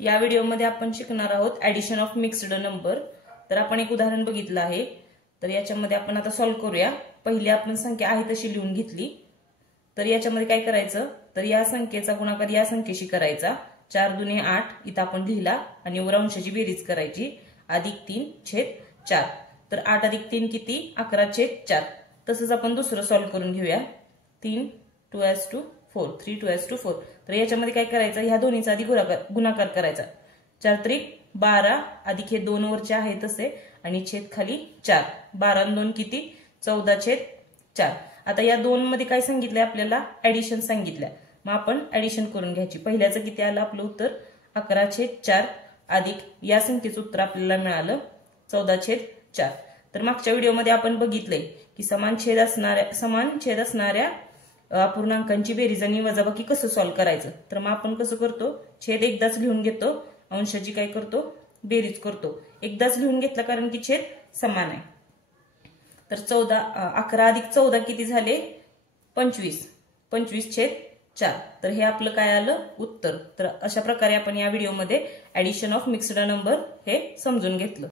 या व्हिडिओमध्ये आपण शिकणार आहोत ऍडिशन ऑफ मिक्स्ड नंबर। तर आपण एक उदाहरण बघितलं आहे। तर याच्यामध्ये आपण आता सॉल्व्ह करूया। पहिली आपण संख्या आहे तशी लिहून घेतली। तर याच्यामध्ये काय करायचं, तर या संख्येचा गुणाकार या संख्येशी करायचा। 4 दुने 8 इथं आपण लिहिला आणि वर अंशाची बेरीज करायची अधिक 3/4। तर 8 अधिक 3 किती, 11/4। तसंच आपण दुसरं सॉल्व्ह करून घेऊया। 3 2/4 3 2/4। तर याच्यामध्ये काय करायचं, ह्या दोन्हीचा आधी गुणाकार करायचा। 4 त्रिक 12 अधिक हे 2 वरचे आहे तसे आणि छेद खाली 4। 12 आणि 2 किती, 14/4। आता या दोन मध्ये काय सांगितलंय आपल्याला, ऍडिशन सांगितलंय। मग आपण ऍडिशन करून घ्यायची। पहिल्याचं किती आलं आपलं उत्तर, 11/4 अधिक या संख्येचं उत्तर आपल्याला मिळालं 14/4। तर मागच्या व्हिडिओमध्ये आपण बघितलंय की समान छेद असणाऱ्या अपूर्णांकांची बेरीज आणि वजाबाकी कसं सॉल्व्ह करायचं। तर मग आपण कसं करतो, छेद एकदाच लिहून घेतो, अंशाची काय करतो, बेरीज करतो। एकदाच लिहून घेतला कारण की छेद समान आहे। तर 11 अधिक 14 किती झाले, 25 25/4। तर हे आपलं काय आलं उत्तर। तर अशा प्रकारे आपण या व्हिडिओमध्ये ऍडिशन ऑफ मिक्स्ड नंबर हे समजून घेतलं।